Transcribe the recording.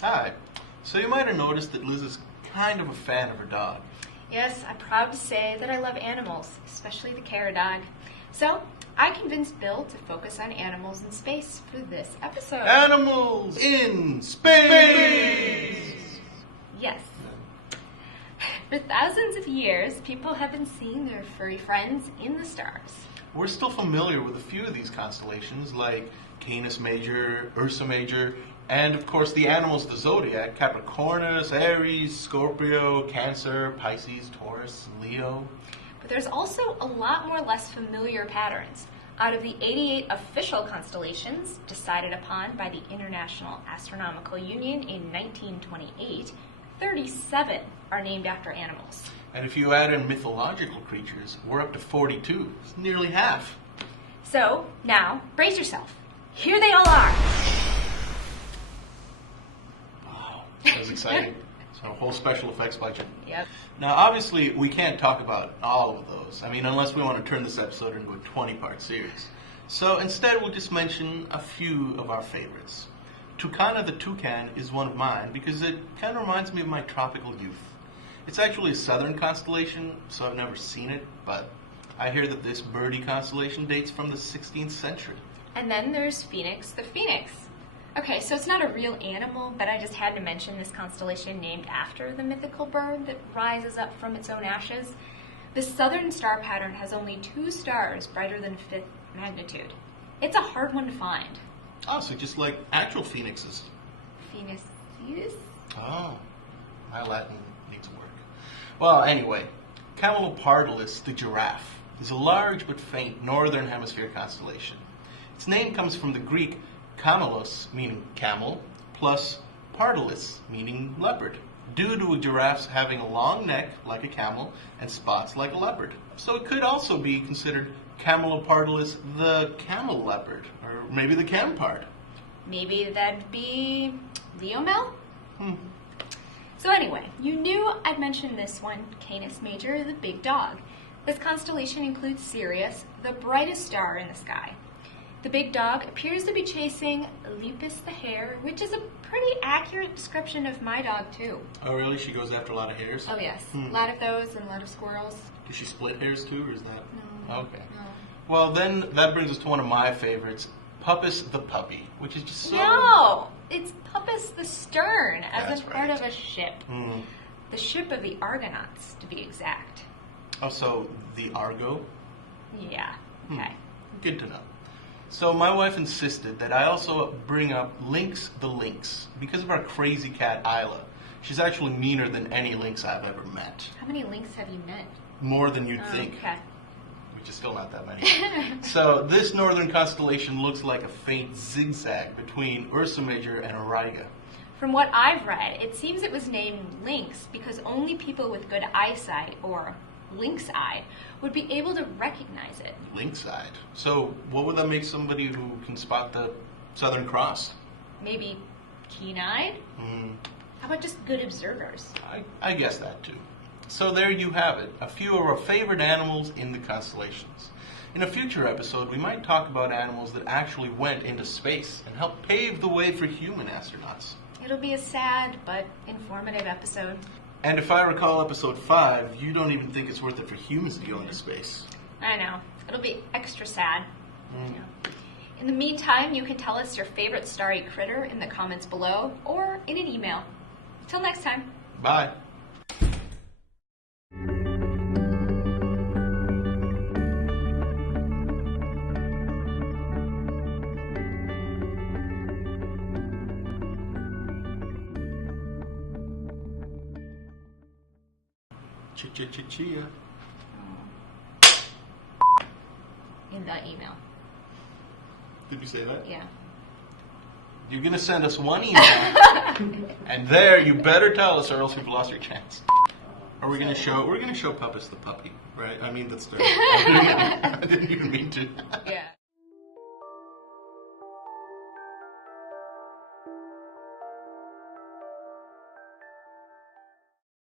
Hi. So you might have noticed that Liz is kind of a fan of her dog. Yes, I'm proud to say that I love animals, especially the Cara dog. So, I convinced Bill to focus on animals in space for this episode. Animals in space! Yes. For thousands of years, people have been seeing their furry friends in the stars. We're still familiar with a few of these constellations, like Canis Major, Ursa Major, and of course the animals of the zodiac, Capricornus, Aries, Scorpio, Cancer, Pisces, Taurus, and Leo. But there's also a lot more less familiar patterns. Out of the 88 official constellations decided upon by the International Astronomical Union in 1928, 37 are named after animals. And if you add in mythological creatures, we're up to 42. It's nearly half. So, now, brace yourself. Here they all are. Wow, that was exciting. So a whole special effects budget. Yep. Now, obviously, we can't talk about all of those. I mean, unless we want to turn this episode into a 20-part series. So instead, we'll just mention a few of our favorites. Tucana the Toucan is one of mine because it kind of reminds me of my tropical youth. It's actually a southern constellation, so I've never seen it, but I hear that this birdie constellation dates from the 16th century. And then there's Phoenix the Phoenix. Okay, so it's not a real animal, but I just had to mention this constellation named after the mythical bird that rises up from its own ashes. The southern star pattern has only 2 stars brighter than 5th magnitude. It's a hard one to find. Oh, so just like actual phoenixes. Phoenixes? Oh, my Latin needs work. Well, anyway, Camelopardalis the Giraffe is a large but faint northern hemisphere constellation. Its name comes from the Greek camelos, meaning camel, plus pardalis, meaning leopard, due to a giraffe's having a long neck like a camel and spots like a leopard. So it could also be considered Camelopardalis the camel leopard, or maybe the campard. Maybe that'd be Leomel? So anyway, you knew I'd mentioned this one, Canis Major, the big dog. This constellation includes Sirius, the brightest star in the sky. The big dog appears to be chasing Lepus the Hare, which is a pretty accurate description of my dog, too. Oh, really? She goes after a lot of hares? Oh, yes. A lot of those and a lot of squirrels. Does she split hares, too, or is that... No. Okay. No. Well, then that brings us to one of my favorites, Puppis the Puppy, which is just so... No! It's Puppis the Stern, as That's a part right. of a ship. The ship of the Argonauts, to be exact. Oh, so the Argo? Yeah. Okay. Good to know. So my wife insisted that I also bring up Lynx the Lynx because of our crazy cat Isla. She's actually meaner than any lynx I've ever met. How many lynx have you met? More than you'd think. Okay. Which is still not that many. So this northern constellation looks like a faint zigzag between Ursa Major and Auriga. From what I've read, it seems it was named Lynx because only people with good eyesight, or lynx-eyed, would be able to recognize it. Lynx-eyed? So what would that make somebody who can spot the Southern Cross? Maybe keen-eyed? How about just good observers? I guess that too. So there you have it, a few of our favorite animals in the constellations. In a future episode, we might talk about animals that actually went into space and helped pave the way for human astronauts. It'll be a sad but informative episode. And if I recall episode 5, you don't even think it's worth it for humans to go into space. I know. It'll be extra sad. In the meantime, you can tell us your favorite starry critter in the comments below or in an email. Till next time. Bye. Ch-ch-ch-chia. In the email. Did we say that? Yeah. You're going to send us one email, and there you better tell us or else we've lost your chance. Are we going to show, we're going to show Puppis the Puppy, right? I mean, that's the, I didn't even mean to.